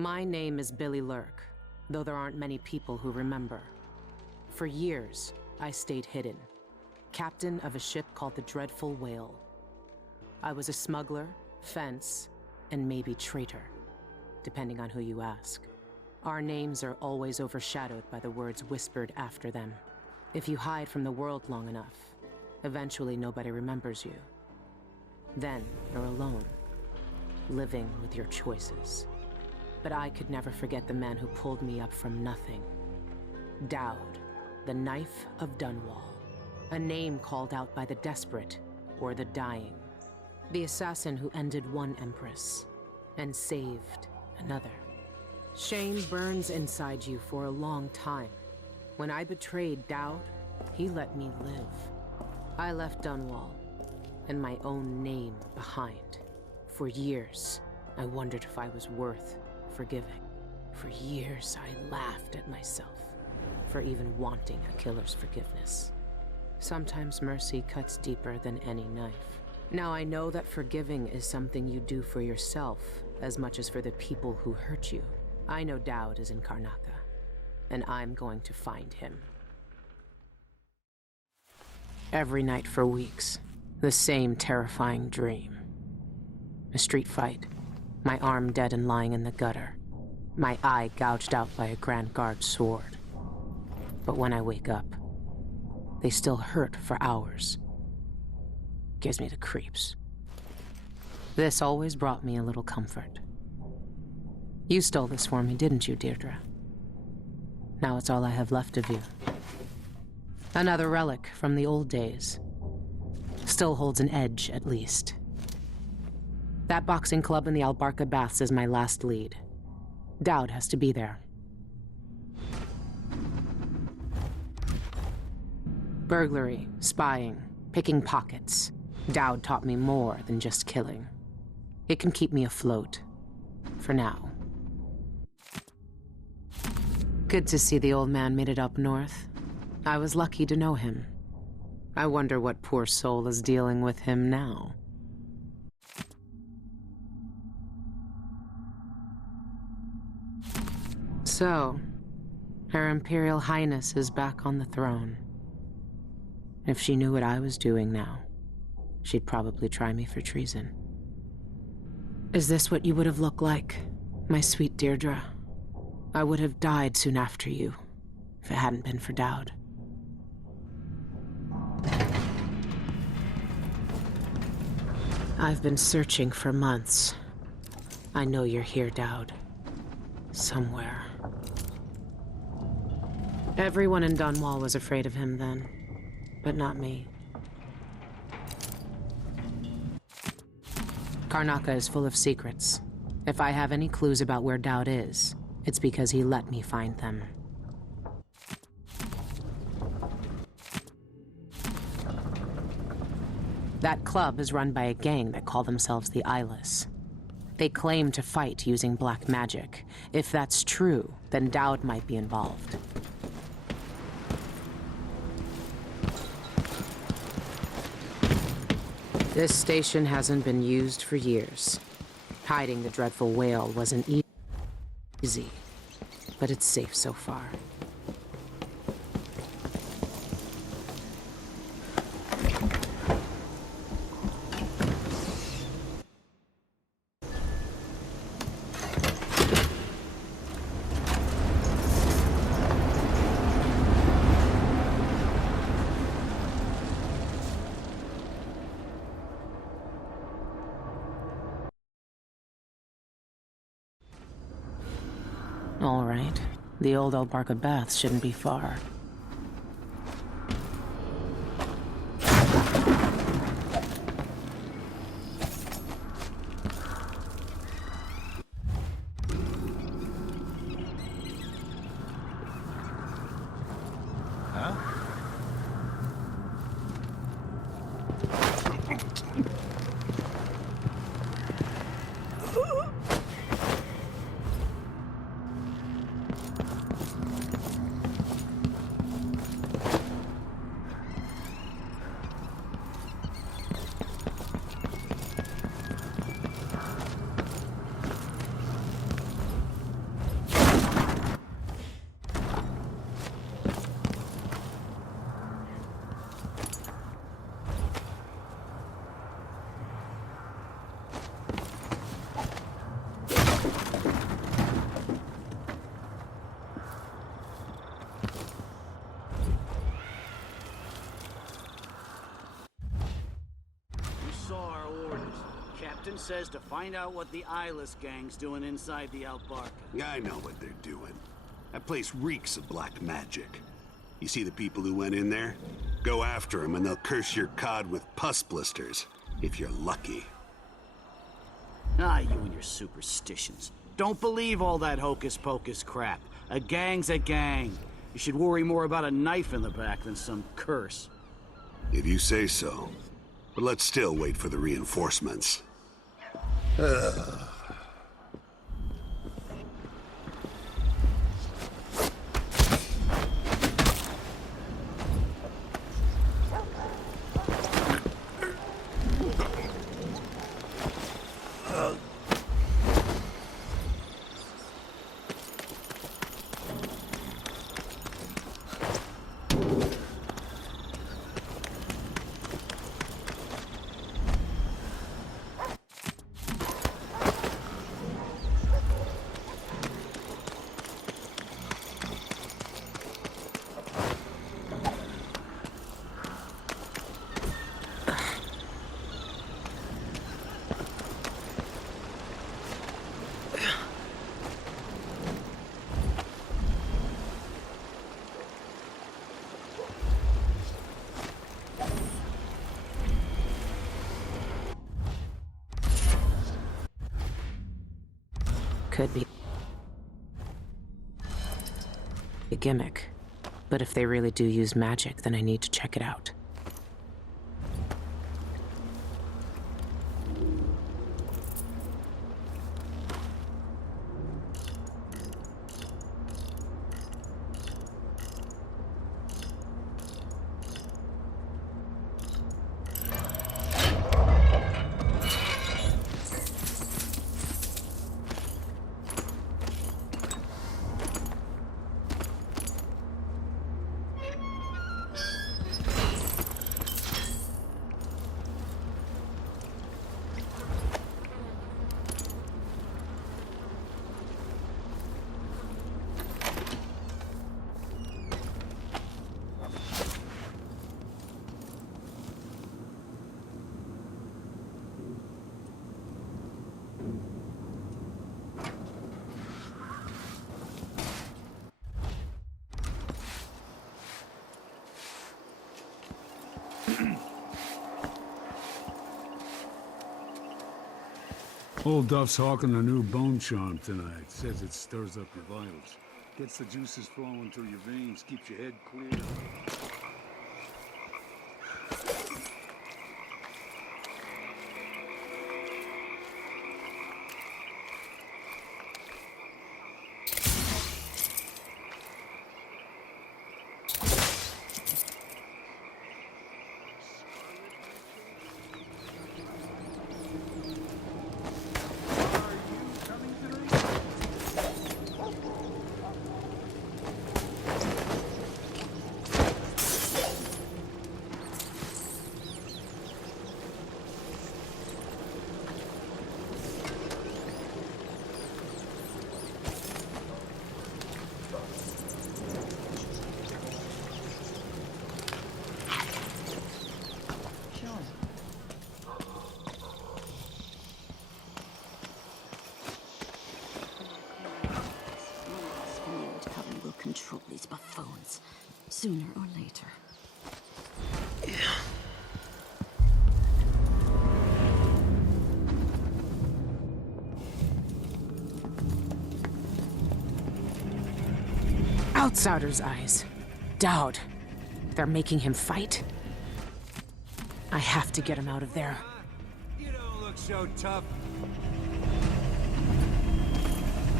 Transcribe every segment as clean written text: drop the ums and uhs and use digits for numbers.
My name is Billy Lurk, though there aren't many people who remember. For years, I stayed hidden, captain of a ship called the Dreadful Whale. I was a smuggler, fence, and maybe traitor, depending on who you ask. Our names are always overshadowed by the words whispered after them. If you hide from the world long enough, eventually nobody remembers you. Then you're alone, living with your choices. But I could never forget the man who pulled me up from nothing. Dowd, the Knife of Dunwall. A name called out by the desperate or the dying. The assassin who ended one empress and saved another. Shame burns inside you for a long time. When I betrayed Dowd, he let me live. I left Dunwall and my own name behind. For years, I wondered if I was worth forgiving. For years, I laughed at myself for even wanting a killer's forgiveness. Sometimes mercy cuts deeper than any knife. Now I know that forgiving is something you do for yourself as much as for the people who hurt you. I know Dowd is in Karnaca, and I'm going to find him. Every night for weeks, the same terrifying dream. A street fight, my arm dead and lying in the gutter, my eye gouged out by a Grand Guard sword. But when I wake up, they still hurt for hours. Gives me the creeps. This always brought me a little comfort. You stole this for me, didn't you, Deirdre? Now it's all I have left of you. Another relic from the old days. Still holds an edge, at least. That boxing club in the Albarca Baths is my last lead. Dowd has to be there. Burglary, spying, picking pockets. Dowd taught me more than just killing. It can keep me afloat. For now. Good to see the old man made it up north. I was lucky to know him. I wonder what poor soul is dealing with him now. So, Her Imperial Highness is back on the throne. If she knew what I was doing now, she'd probably try me for treason. Is this what you would have looked like, my sweet Deirdre? I would have died soon after you, if it hadn't been for Dowd. I've been searching for months. I know you're here, Dowd. Somewhere. Everyone in Dunwall was afraid of him then, but not me. Karnaca is full of secrets. If I have any clues about where Dowd is, it's because he let me find them. That club is run by a gang that call themselves the Eyeless. They claim to fight using black magic. If that's true, then Dowd might be involved. This station hasn't been used for years. Hiding the Dreadful Whale wasn't easy, but it's safe so far. All right. The old Albarca Baths shouldn't be far. Huh? Captain says to find out what the eyeless gang's doing inside the Albarca. I know what they're doing. That place reeks of black magic. You see the people who went in there? Go after them and they'll curse your cod with pus blisters, if you're lucky. Ah, you and your superstitions. Don't believe all that hocus-pocus crap. A gang's a gang. You should worry more about a knife in the back than some curse. If you say so. But let's still wait for the reinforcements. Could be a gimmick. But if they really do use magic, then I need to check it out. Old Duff's hawking a new bone charm tonight. Says it stirs up your vitals. Gets the juices flowing through your veins, keeps your head clear. Control these buffoons, sooner or later. Outsider's eyes. Dowd. They're making him fight? I have to get him out of there. You don't look so tough.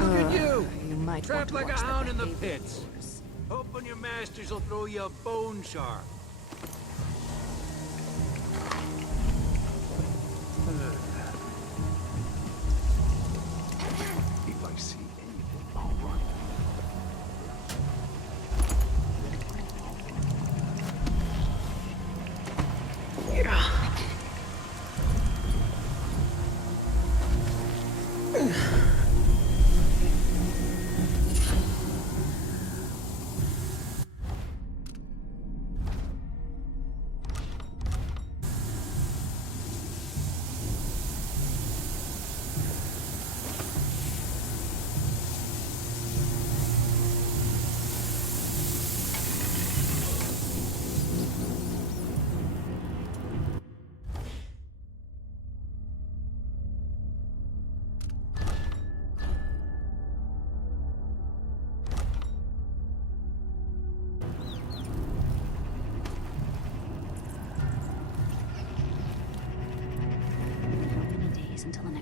Look at you! You might Trapped want like to a watch hound the in the behavior pits. of yours. Hoping your masters will throw you a bone shark. If I see anything, I'll run.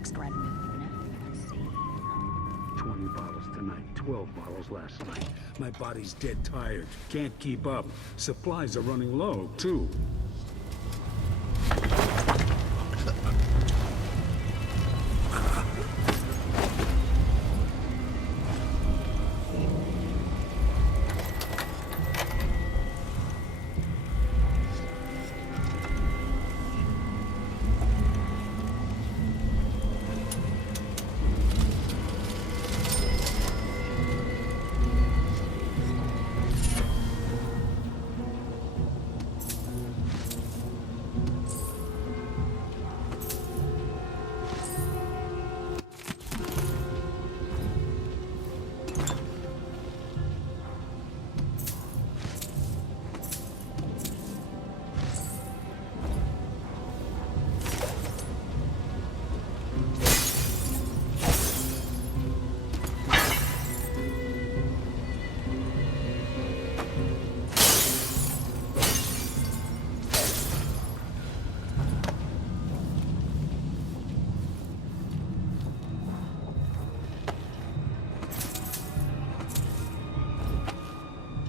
next red moon. Let's see. 20 bottles tonight, 12 bottles last night. My body's dead tired. Can't keep up. Supplies are running low, too.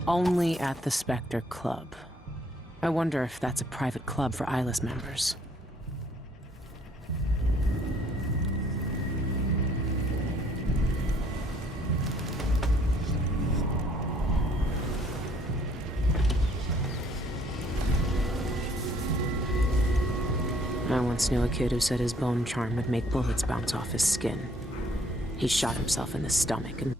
Only at the Spectre Club. I wonder if that's a private club for Eyeless members. I once knew a kid who said his bone charm would make bullets bounce off his skin. He shot himself in the stomach and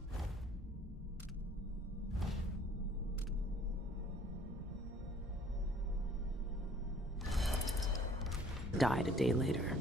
died a day later.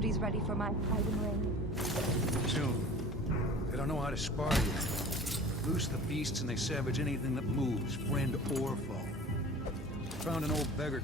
beauties ready for my fighting ring. Soon. They don't know how to spar yet. Loose the beasts and they savage anything that moves, friend or foe. Found an old beggar.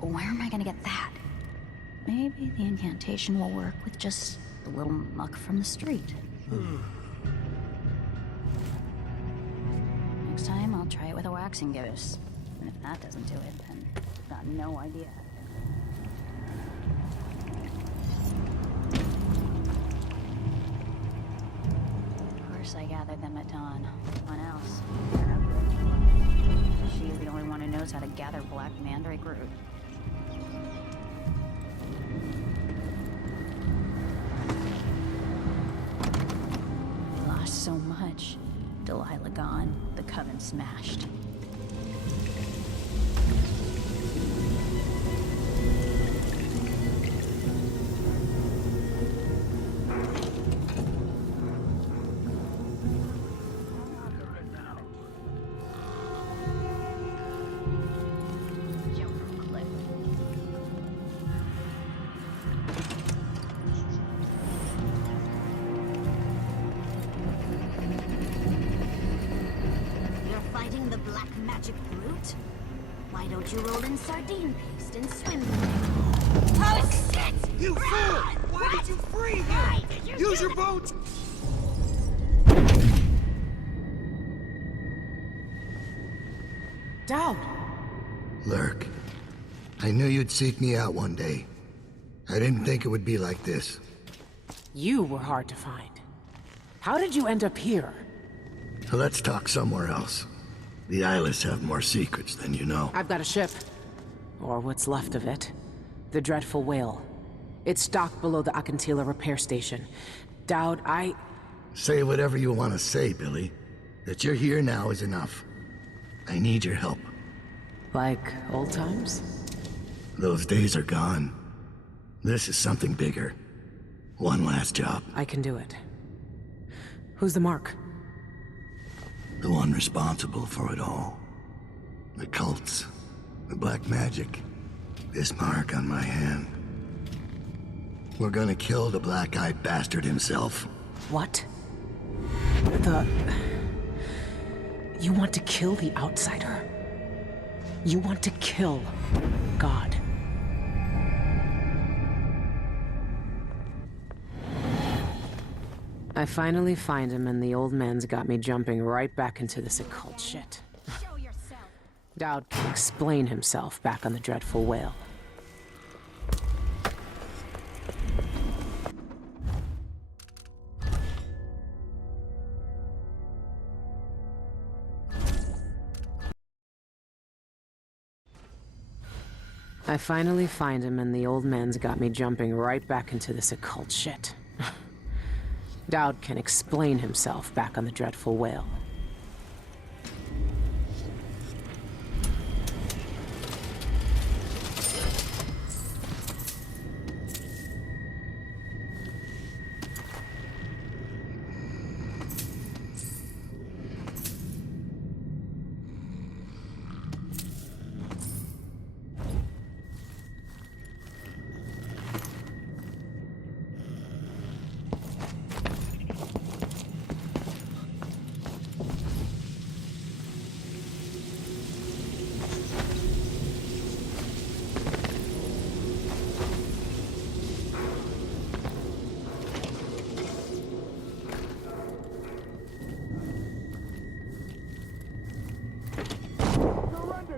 Where am I gonna get that? Maybe the incantation will work with just a little muck from the street. Next time, I'll try it with a waxing goose. And if that doesn't do it, then I've got no idea. Of course, I gathered them at dawn. What else? She's the only one who knows how to gather black mandrake root. We lost so much. Delilah gone, the coven smashed. Why don't you roll in sardine paste and swim? Oh shit! You fool! Why did you free him? Use your boat! Dowd! Lurk, I knew you'd seek me out one day. I didn't think it would be like this. You were hard to find. How did you end up here? Let's talk somewhere else. The Eyeless have more secrets than you know. I've got a ship. Or what's left of it. The Dreadful Whale. It's docked below the Akantila repair station. Dowd, Say whatever you want to say, Billy. That you're here now is enough. I need your help. Like old times? Those days are gone. This is something bigger. One last job. I can do it. Who's the mark? The one responsible for it all. The cults. The black magic. This mark on my hand. We're gonna kill the black-eyed bastard himself. What? You want to kill the outsider? You want to kill God? I finally find him, and the old man's got me jumping right back into this occult shit. Show yourself. Dowd can explain himself back on the dreadful whale. I finally find him, and the old man's got me jumping right back into this occult shit. Dowd can explain himself back on the dreadful whale.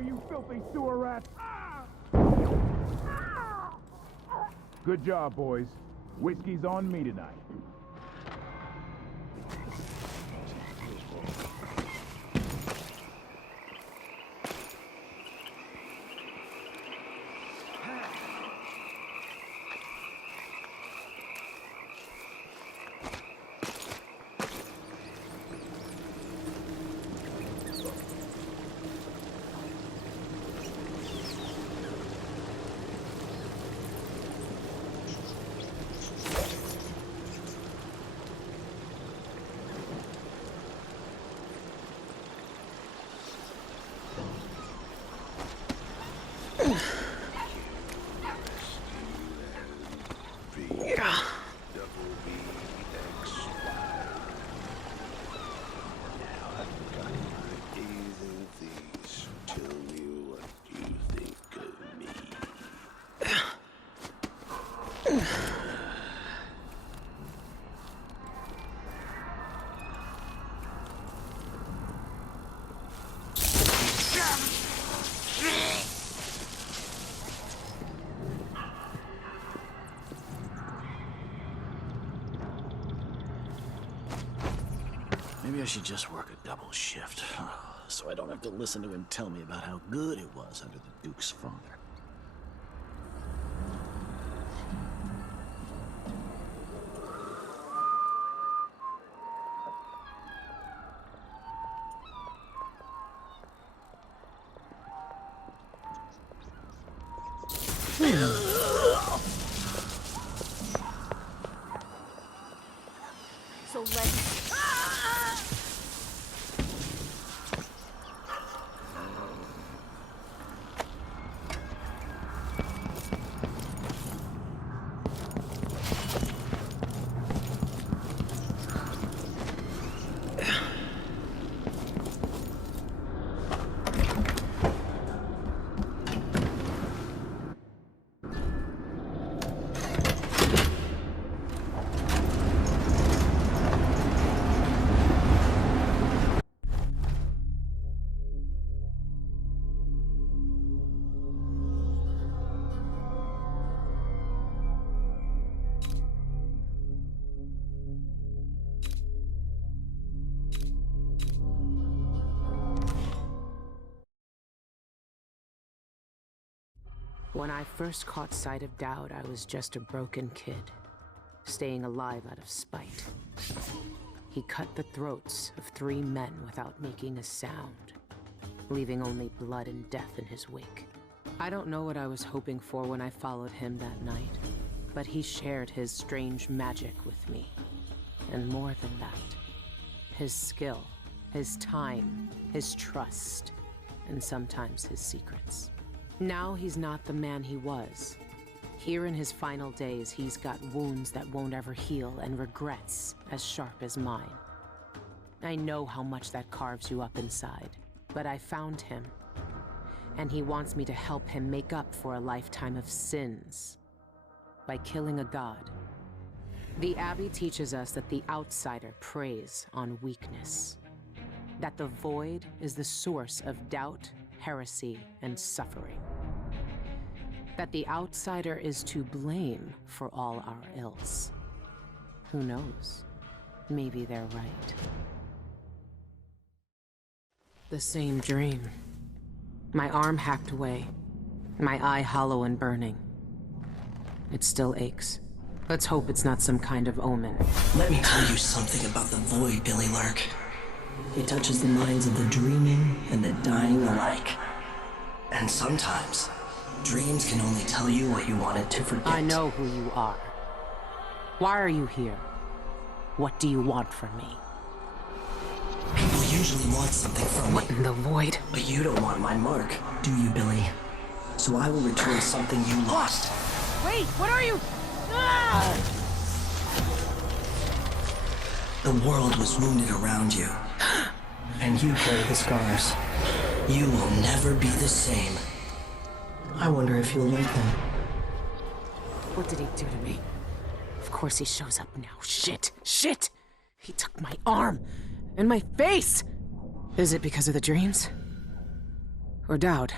You filthy sewer rat! Good job, boys. Whiskey's on me tonight. Maybe I should just work a double shift, so I don't have to listen to him tell me about how good it was under the Duke's father. So let's... When I first caught sight of Dowd, I was just a broken kid, staying alive out of spite. He cut the throats of 3 men without making a sound, leaving only blood and death in his wake. I don't know what I was hoping for when I followed him that night, but he shared his strange magic with me. And more than that, his skill, his time, his trust, and sometimes his secrets. Now he's not the man he was. Here in his final days, he's got wounds that won't ever heal and regrets as sharp as mine. I know how much that carves you up inside, but I found him, and he wants me to help him make up for a lifetime of sins by killing a god The Abbey teaches us that the outsider preys on weakness. That the void is the source of doubt, heresy, and suffering. That the outsider is to blame for all our ills. Who knows? Maybe they're right. The same dream. My arm hacked away. My eye hollow and burning. It still aches. Let's hope it's not some kind of omen. Let me tell you something about the void, Billy Lurk. It touches the minds of the dreaming and the dying alike. And sometimes, dreams can only tell you what you wanted to forget. I know who you are. Why are you here? What do you want from me? People usually want something from me. What in the void? But you don't want my mark, do you, Billy? So I will return something you lost. Wait, what are you? Ah! The world was wounded around you. And you carry the scars. You will never be the same. I wonder if you'll like them. What did he do to me? Of course he shows up now. Shit! Shit! He took my arm! And my face! Is it because of the dreams? Or doubt?